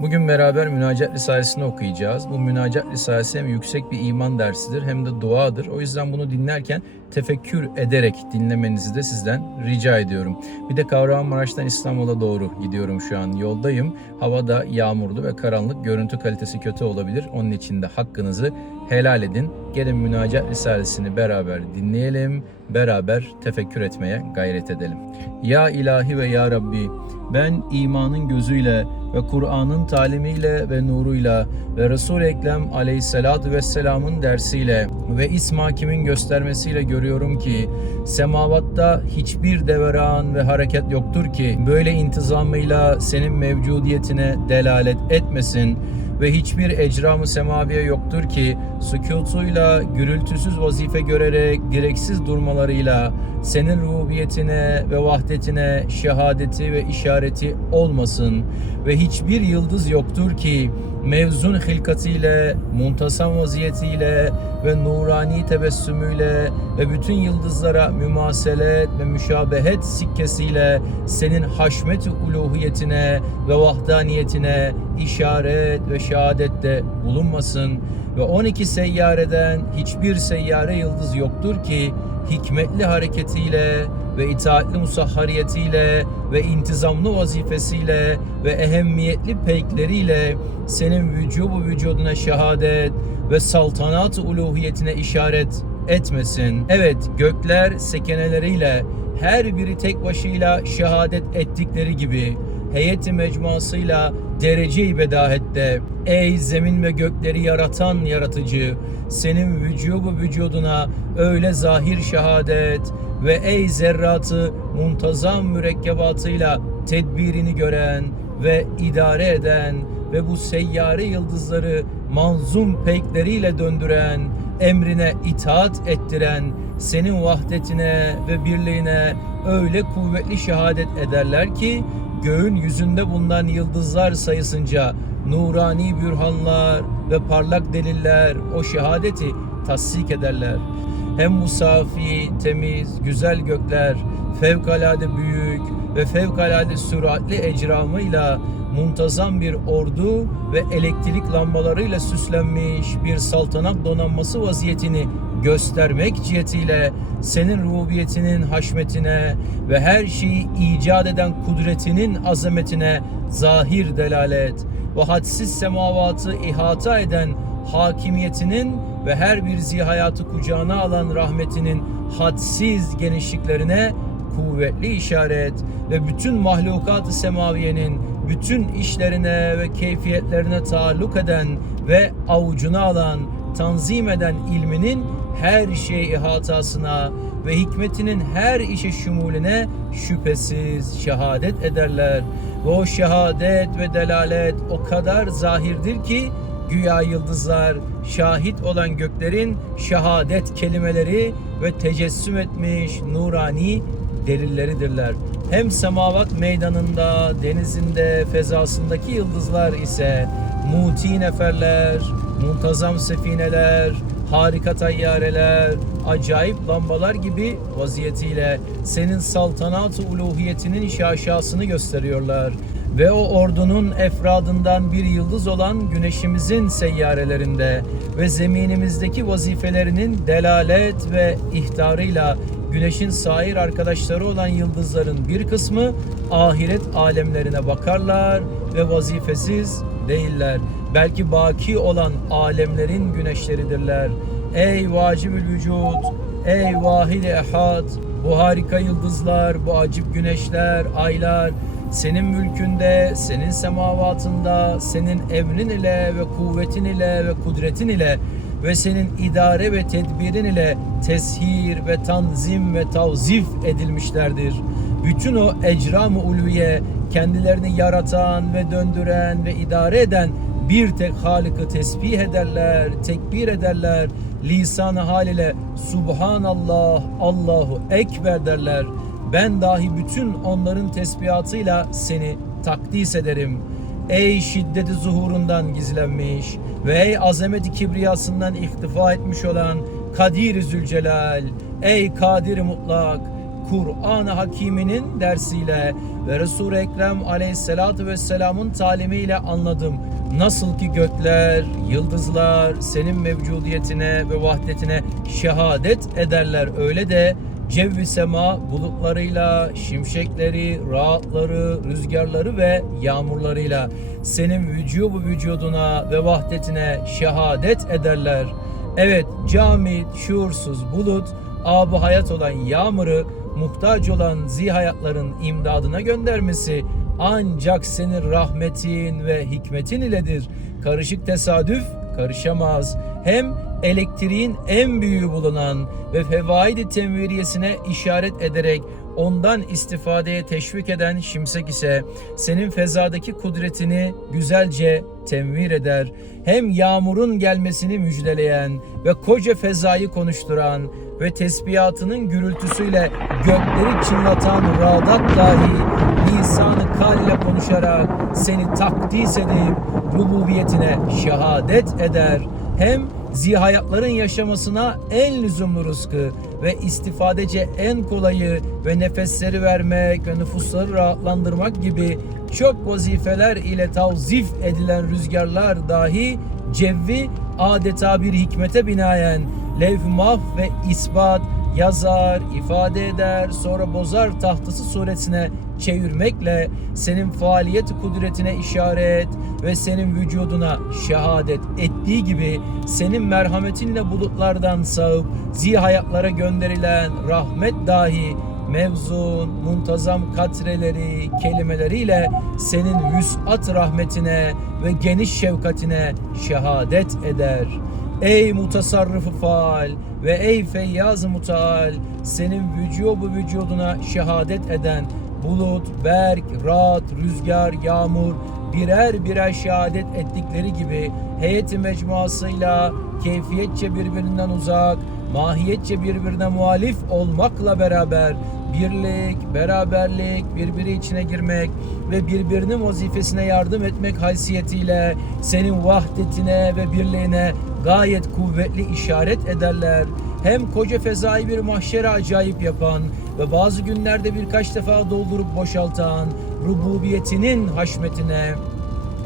Bugün beraber Münacat Risalesini okuyacağız. Bu Münacat Risalesi hem yüksek bir iman dersidir hem de duadır. O yüzden bunu dinlerken tefekkür ederek dinlemenizi de sizden rica ediyorum. Bir de Kahramanmaraş'tan İstanbul'a doğru gidiyorum şu an. Yoldayım. Hava da yağmurlu ve karanlık. Görüntü kalitesi kötü olabilir. Onun için de hakkınızı helal edin. Gelin Münacat Risalesini beraber dinleyelim. Beraber tefekkür etmeye gayret edelim. Ya ilahi ve ya Rabbi ben imanın gözüyle ve Kur'an'ın talimiyle ve nuruyla ve Resul-i Ekrem aleyhissalatu vesselamın dersiyle ve İsm Hakim'in göstermesiyle görüyorum ki semavatta hiçbir deveran ve hareket yoktur ki böyle intizamıyla senin mevcudiyetine delalet etmesin ve hiçbir ecramı semaviye yoktur ki sükutuyla, gürültüsüz vazife görerek, gereksiz durmalarıyla senin rububiyetine ve vahdetine şehadeti ve işareti olmasın. Ve hiçbir yıldız yoktur ki mevzun hilkatiyle, muntasam vaziyetiyle ve nurani tebessümüyle ve bütün yıldızlara mümaselet ve müşabehet sikkesiyle senin haşmet-i uluhiyetine ve vahdaniyetine işaret ve şehadette bulunmasın ve 12 seyyareden hiçbir seyyare yıldız yoktur ki hikmetli hareketiyle ve itaatli musahhariyetiyle ve intizamlı vazifesiyle ve ehemmiyetli peykleriyle senin vücubu vücuduna şehadet ve saltanat uluhiyetine işaret etmesin. Evet gökler sekeneleriyle her biri tek başıyla şehadet ettikleri gibi heyeti mecmuasıyla derece-i bedahette ey zemin ve gökleri yaratan yaratıcı senin vücubu vücuduna öyle zahir şehadet ve ey zerratı muntazam mürekkebatıyla tedbirini gören ve idare eden ve bu seyyare yıldızları manzum peykleriyle döndüren, emrine itaat ettiren, senin vahdetine ve birliğine öyle kuvvetli şehadet ederler ki göğün yüzünde bulunan yıldızlar sayısınca nurani bürhanlar ve parlak deliller o şehadeti tasdik ederler. Hem bu safi, temiz, güzel gökler fevkalade büyük ve fevkalade süratli ecramıyla muntazam bir ordu ve elektrik lambalarıyla süslenmiş bir saltanat donanması vaziyetini göstermek cihetiyle senin rububiyetinin haşmetine ve her şeyi icat eden kudretinin azametine zahir delalet ve hadsiz semavatı ihata eden hakimiyetinin ve her bir zihayatı kucağına alan rahmetinin hadsiz genişliklerine kuvvetli işaret ve bütün mahlukat-ı semaviyenin bütün işlerine ve keyfiyetlerine taalluk eden ve avucuna alan, tanzim eden ilminin her şey ihatasına ve hikmetinin her işe şumuline şüphesiz şehadet ederler. Ve o şehadet ve delalet o kadar zahirdir ki güya yıldızlar şahit olan göklerin şehadet kelimeleri ve tecessüm etmiş nurani delilleridirler. Hem semavat meydanında, denizinde, fezasındaki yıldızlar ise muti neferler, muntazam sefineler, harika tayyareler, acayip lambalar gibi vaziyetiyle senin saltanat-ı uluhiyetinin şaşasını gösteriyorlar. Ve o ordunun efradından bir yıldız olan güneşimizin seyyarelerinde ve zeminimizdeki vazifelerinin delalet ve ihtarıyla güneşin sair arkadaşları olan yıldızların bir kısmı ahiret alemlerine bakarlar ve vazifesiz değiller. Belki baki olan alemlerin güneşleridirler. Ey vacibül vücut, ey vahid ehad, bu harika yıldızlar, bu acip güneşler, aylar, senin mülkünde, senin semavatında, senin emrin ile ve kuvvetin ile ve kudretin ile ve senin idare ve tedbirin ile teshir ve tanzim ve tavzif edilmişlerdir. Bütün o ecram-ı ulviye kendilerini yaratan ve döndüren ve idare eden bir tek Halık'ı tesbih ederler, tekbir ederler. Lisan-ı hal ile Subhanallah, Allahu Ekber derler. Ben dahi bütün onların tesbihatıyla seni takdis ederim. Ey şiddeti zuhurundan gizlenmiş ve ey azameti kibriyasından ihtifa etmiş olan Kadir-i Zülcelal, ey Kadir-i Mutlak, Kur'an-ı Hakiminin dersiyle ve Resul-i Ekrem aleyhissalatü vesselamın talimiyle anladım. Nasıl ki gökler, yıldızlar senin mevcudiyetine ve vahdetine şehadet ederler. Öyle de cevvi sema bulutlarıyla, şimşekleri, rahatları, rüzgarları ve yağmurlarıyla senin vücubu vücuduna ve vahdetine şehadet ederler. Evet camit, şuursuz bulut, abu hayat olan yağmuru muhtaç olan zihayatların imdadına göndermesi ancak senin rahmetin ve hikmetin iledir. Karışık tesadüf karışamaz. Hem elektriğin en büyüğü bulunan ve fevaidi tenviriyesine işaret ederek ondan istifadeye teşvik eden şimsek ise senin fezadaki kudretini güzelce tenvir eder. Hem yağmurun gelmesini müjdeleyen ve koca fezayı konuşturan ve tesbihatının gürültüsüyle gökleri çınlatan radat dahi ile konuşarak seni takdis edip rububiyetine şehadet eder. Hem zihayatların yaşamasına en lüzumlu rızkı ve istifadece en kolayı ve nefesleri vermek ve nüfusları rahatlandırmak gibi çok vazifeler ile tavzif edilen rüzgarlar dahi cevvi adeta bir hikmete binaen levh-i mahf ve ispat yazar, ifade eder, sonra bozar tahtası suretine çevirmekle senin faaliyet kudretine işaret ve senin vücuduna şehadet ettiği gibi senin merhametinle bulutlardan sağıp zihayatlara gönderilen rahmet dahi mevzun, muntazam katreleri, kelimeleriyle senin vüs'at rahmetine ve geniş şefkatine şehadet eder. Ey mutasarrıfı faal ve ey feyyaz mutal senin vücubu vücuduna şehadet eden bulut, berk, rahat, rüzgar, yağmur birer birer şehadet ettikleri gibi heyeti mecmuasıyla keyfiyetçe birbirinden uzak, mahiyetçe birbirine muhalif olmakla beraber birlik, beraberlik, birbiri içine girmek ve birbirinin vazifesine yardım etmek haysiyetiyle senin vahdetine ve birliğine gayet kuvvetli işaret ederler. Hem koca fezayı bir mahşere acayip yapan ve bazı günlerde birkaç defa doldurup boşaltan rububiyetinin haşmetine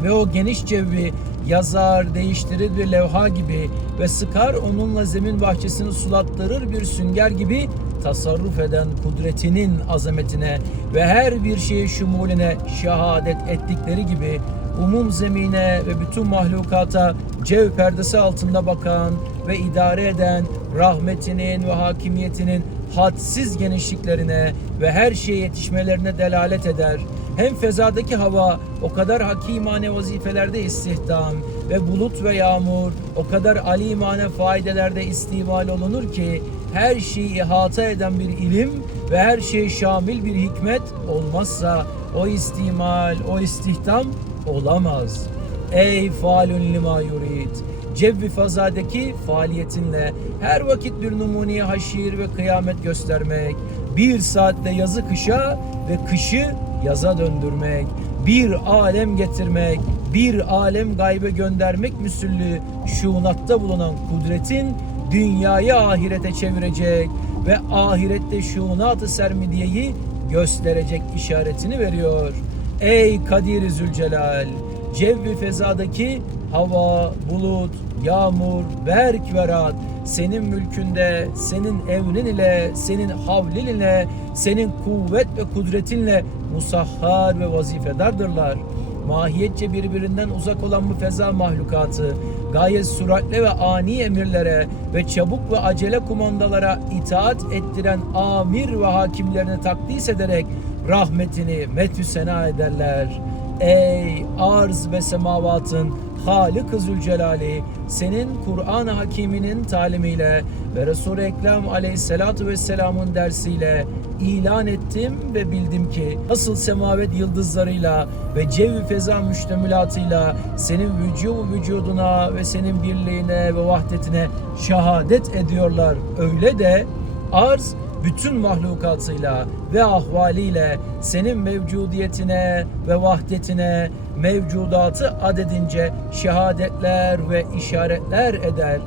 ve o geniş cevvi yazar, değiştirir bir levha gibi ve sıkar onunla zemin bahçesini sulattırır bir sünger gibi tasarruf eden kudretinin azametine ve her bir şeyi şumuline şehadet ettikleri gibi umum zemine ve bütün mahlukata cev perdesi altında bakan ve idare eden rahmetinin ve hakimiyetinin hadsiz genişliklerine ve her şeye yetişmelerine delalet eder. Hem fezadaki hava o kadar hakimane vazifelerde istihdam ve bulut ve yağmur o kadar alimane faydelerde istimal olunur ki her şeyi ihata eden bir ilim ve her şey şamil bir hikmet olmazsa o istimal, o istihdam olamaz. Ey faalun lima yurid. Cevvi fazadaki faaliyetinle her vakit bir numuneye haşir ve kıyamet göstermek, bir saatte yazı kışa ve kışı yaza döndürmek, bir alem getirmek, bir alem gaybe göndermek müsüllü şuunatta bulunan kudretin dünyayı ahirete çevirecek ve ahirette şuunat-ı sermidiyeyi gösterecek işaretini veriyor. Ey Kadir Zülcelal! Cevvi fezadaki hava, bulut, yağmur, berk ve rahat senin mülkünde, senin evnin ile, senin havlin ile, senin kuvvet ve kudretinle musahhar ve vazifedardırlar. Mahiyetçe birbirinden uzak olan bu feza mahlukatı gayet süratle ve ani emirlere ve çabuk ve acele kumandalara itaat ettiren amir ve hakimlerini takdis ederek rahmetini metü sena ederler. Ey arz ve semavatın Halık-ı Zülcelali senin Kur'an-ı Hakiminin talimiyle ve Resul-i Ekrem aleyhissalatu vesselamın dersiyle ilan ettim ve bildim ki nasıl semavet yıldızlarıyla ve cevvi feza müştemilatıyla senin vücubu vücuduna ve senin birliğine ve vahdetine şehadet ediyorlar. Öyle de arz bütün mahlukatıyla ve ahvaliyle senin mevcudiyetine ve vahdetine mevcudatı adedince şehadetler ve işaretler eder.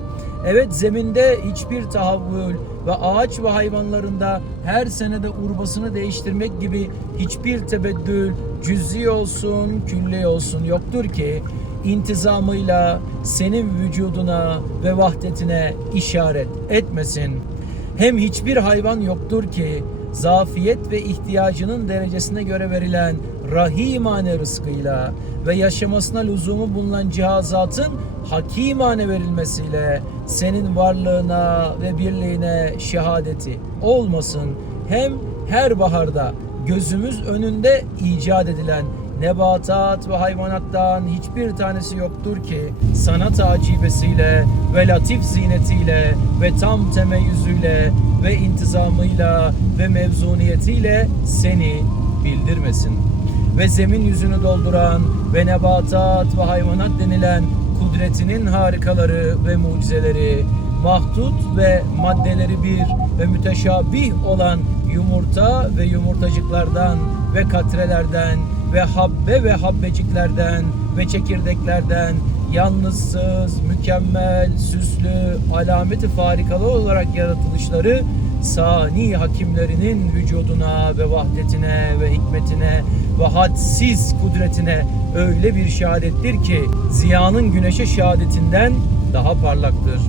Evet zeminde hiçbir tahavvül ve ağaç ve hayvanlarında her senede urbasını değiştirmek gibi hiçbir tebeddül cüz'i olsun, külli olsun yoktur ki intizamıyla senin vücuduna ve vahdetine işaret etmesin. Hem hiçbir hayvan yoktur ki zafiyet ve ihtiyacının derecesine göre verilen rahimane rızkıyla ve yaşamasına lüzumu bulunan cihazatın hakimane verilmesiyle senin varlığına ve birliğine şehadeti olmasın. Hem her baharda gözümüz önünde icat edilen nebatat ve hayvanattan hiçbir tanesi yoktur ki sanat acibesiyle ve latif zinetiyle ve tam temeyyüzüyle ve intizamıyla ve mevzuniyetiyle seni bildirmesin. Ve zemin yüzünü dolduran ve nebatat ve hayvanat denilen kudretinin harikaları ve mucizeleri mahdut ve maddeleri bir ve müteşabih olan yumurta ve yumurtacıklardan ve katrelerden ve habbe ve habbeciklerden ve çekirdeklerden yalnızsız, mükemmel, süslü, alameti farikalı olarak yaratılışları sani hakimlerinin vücuduna ve vahdetine ve hikmetine ve hadsiz kudretine öyle bir şehadettir ki ziyanın güneşe şehadetinden daha parlaktır.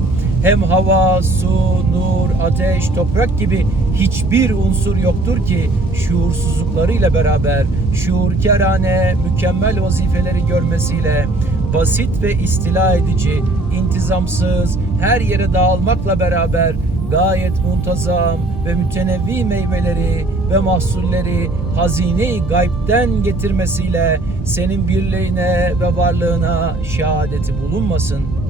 Hem hava, su, nur, ateş, toprak gibi hiçbir unsur yoktur ki şuursuzluklarıyla beraber şuurkerane mükemmel vazifeleri görmesiyle basit ve istila edici, intizamsız, her yere dağılmakla beraber gayet muntazam ve mütenevvi meyveleri ve mahsulleri hazine-i gaybden getirmesiyle senin birliğine ve varlığına şehadeti bulunmasın.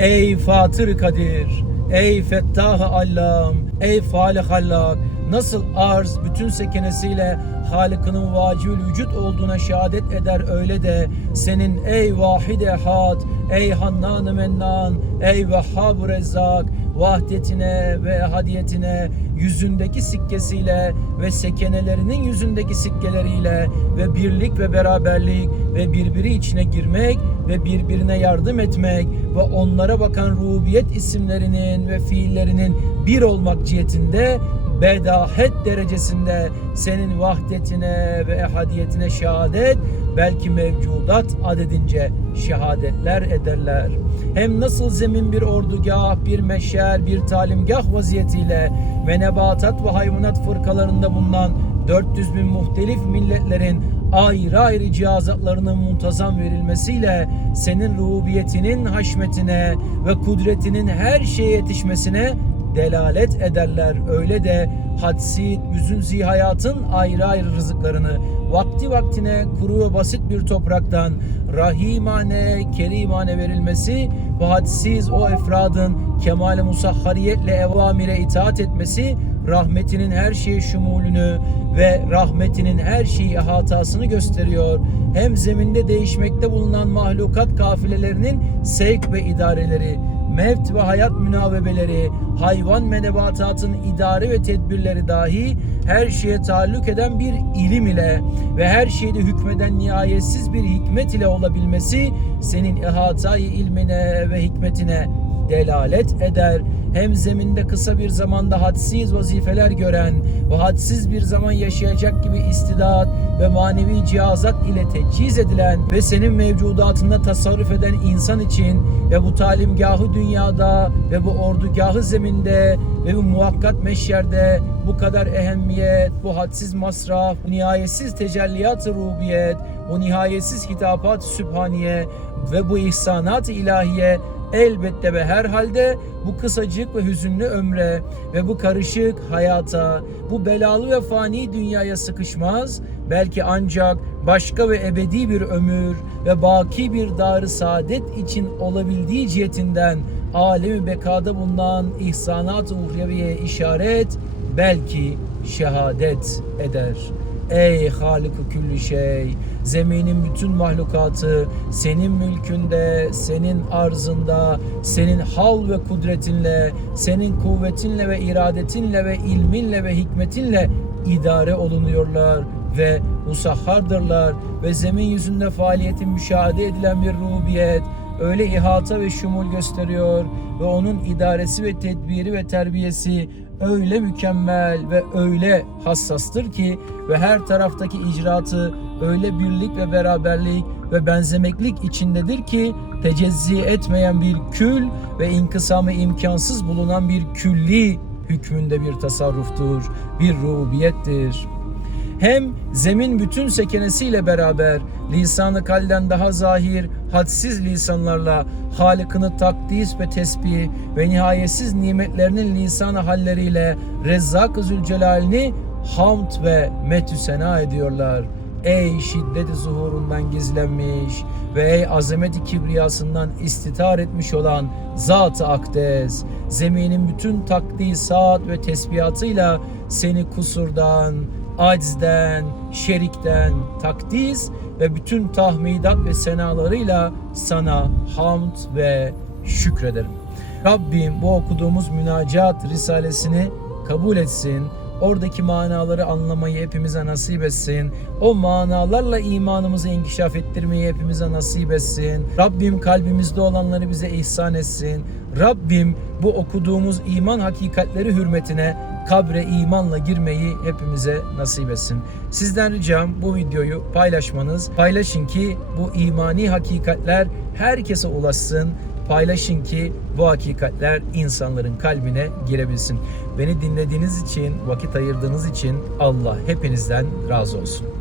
Ey Fatır Kadir, ey Fettah-ı Allam, ey Falik Hallak, nasıl arz bütün sekenesiyle Halık'ının vacibül vücut olduğuna şehadet eder öyle de senin ey Vahid Ehad, ey Hannan-ı Mennan, ey Vehhab-ı Rezzak, vahdetine ve hadiyetine yüzündeki sikkesiyle ve sekenelerinin yüzündeki sikkeleriyle ve birlik ve beraberlik ve birbiri içine girmek ve birbirine yardım etmek ve onlara bakan rubiyet isimlerinin ve fiillerinin bir olmak cihetinde bedahet derecesinde senin vahdetine ve ehadiyetine şehadet belki mevcudat adedince şehadetler ederler. Hem nasıl zemin bir ordugah, bir meşer, bir talimgah vaziyetiyle ve nebatat ve hayvanat fırkalarında bulunan 400 bin muhtelif milletlerin ayrı ayrı cihazatlarının muntazam verilmesiyle senin rububiyetinin haşmetine ve kudretinin her şeye yetişmesine delalet ederler. Öyle de hadsi, üzünzi hayatın ayrı ayrı rızıklarını vakti vaktine kuru ve basit bir topraktan rahimane, kerimane verilmesi ve hadsiz o efradın kemal-i musahhariyetle evamire itaat etmesi rahmetinin her şeye şumulünü ve rahmetinin her şeyi hatasını gösteriyor. Hem zeminde değişmekte bulunan mahlukat kafilelerinin sevk ve idareleri, mevt ve hayat münavebeleri, hayvan ve nebatatın idare ve tedbirleri dahi her şeye taalluk eden bir ilim ile ve her şeyde hükmeden nihayetsiz bir hikmet ile olabilmesi senin ihatayı ilmine ve hikmetine delalet eder. Hem zeminde kısa bir zamanda hadsiz vazifeler gören ve hadsiz bir zaman yaşayacak gibi istidat ve manevi cihazat ile teçhiz edilen ve senin mevcudatında tasarruf eden insan için ve bu talimgahı dünyada ve bu ordugahı zeminde ve bu muhakkat meşyerde bu kadar ehemmiyet, bu hadsiz masraf, bu nihayetsiz tecelliyat-ı rubiyet, bu nihayetsiz hitabat sübhaniye ve bu ihsanat-ı ilahiye elbette ve herhalde bu kısacık ve hüzünlü ömre ve bu karışık hayata, bu belalı ve fani dünyaya sıkışmaz, belki ancak başka ve ebedi bir ömür ve baki bir dar saadet için olabildiği cihetinden alemi bekada bulunan ihsanat-ı uhreviye işaret belki şehadet eder. Ey Halık-ı Küllü Şey, zeminin bütün mahlukatı senin mülkünde, senin arzında, senin hal ve kudretinle, senin kuvvetinle ve iradetinle ve ilminle ve hikmetinle idare olunuyorlar ve musahhardırlar ve zemin yüzünde faaliyetin müşahede edilen bir rubiyet öyle ihata ve şumul gösteriyor ve onun idaresi ve tedbiri ve terbiyesi öyle mükemmel ve öyle hassastır ki ve her taraftaki icraatı öyle birlik ve beraberlik ve benzemeklik içindedir ki tecezzi etmeyen bir kül ve inkısamı imkansız bulunan bir külli hükmünde bir tasarruftur, bir rububiyettir. Hem zemin bütün sekenesiyle beraber lisanı kalden daha zahir, hadsiz lisanlarla Halık'ını takdis ve tesbih ve nihayetsiz nimetlerinin lisanı halleriyle Rezzak-ı Zülcelal'ini hamd ve metü sena ediyorlar. Ey şiddeti zuhurundan gizlenmiş ve ey azameti kibriyasından istitar etmiş olan Zat-ı Akdes, zeminin bütün takdisat ve tesbihatıyla seni kusurdan, aczden, şerikten takdis ve bütün tahmidat ve senalarıyla sana hamd ve şükrederim. Rabbim bu okuduğumuz münacat risalesini kabul etsin. Oradaki manaları anlamayı hepimize nasip etsin. O manalarla imanımızı inkişaf ettirmeyi hepimize nasip etsin. Rabbim kalbimizde olanları bize ihsan etsin. Rabbim bu okuduğumuz iman hakikatleri hürmetine kabre imanla girmeyi hepimize nasip etsin. Sizden ricam bu videoyu paylaşmanız. Paylaşın ki bu imani hakikatler herkese ulaşsın. Paylaşın ki bu hakikatler insanların kalbine girebilsin. Beni dinlediğiniz için, vakit ayırdığınız için Allah hepinizden razı olsun.